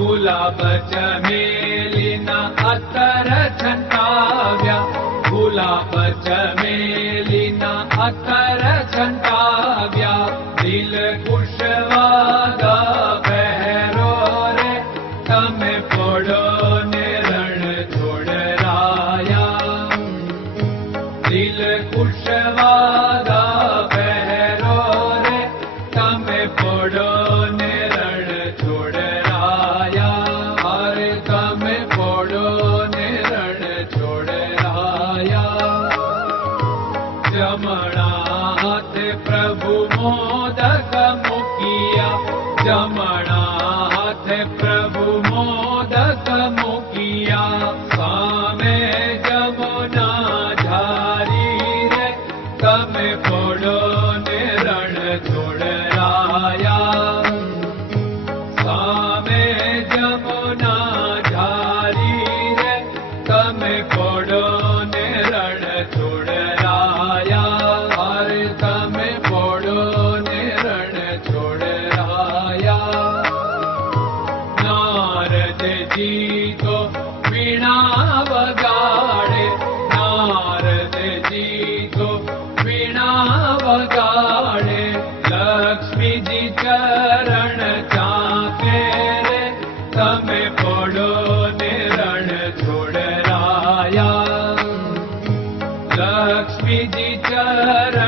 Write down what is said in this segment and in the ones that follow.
गुलाब चमेलिना अतर झण् गुलाब जलिना अर पहरो रे तमे पडो ने Oh.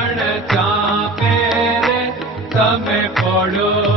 ચરણ ચાપે રે તમે પડો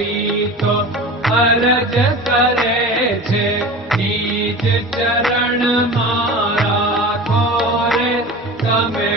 अरज करे चरण मारा खोरे तमे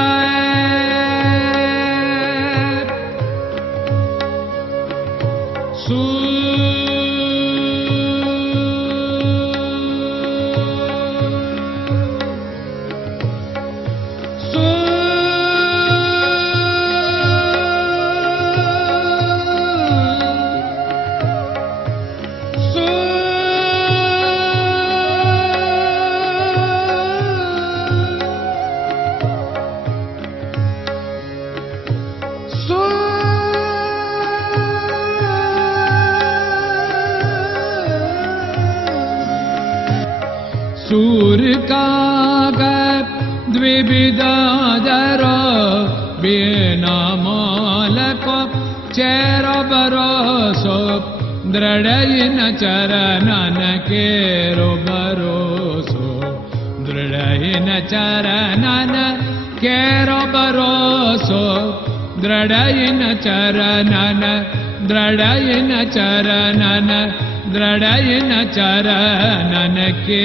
गिविधरो बोल को चेर बरोसो द्रडयिन चरन केरो भरोसो दृढयिन चरन केरो बरोसो दृढयिन चरणन दृढयिन चरन ದೃಢಯನ ನನಕ್ಕೆ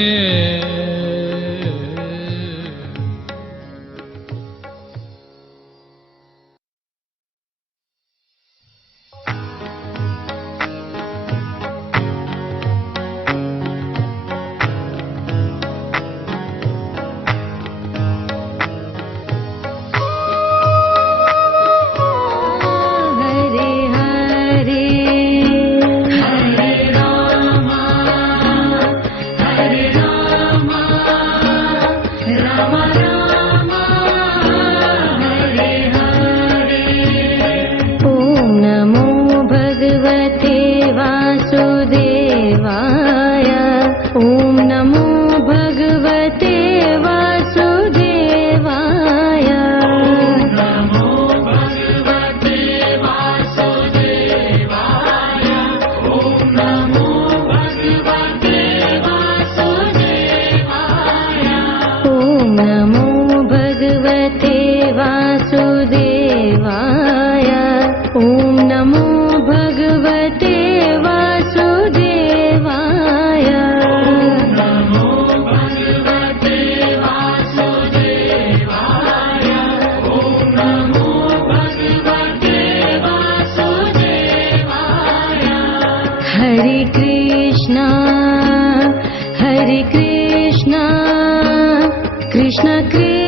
कृष्णाक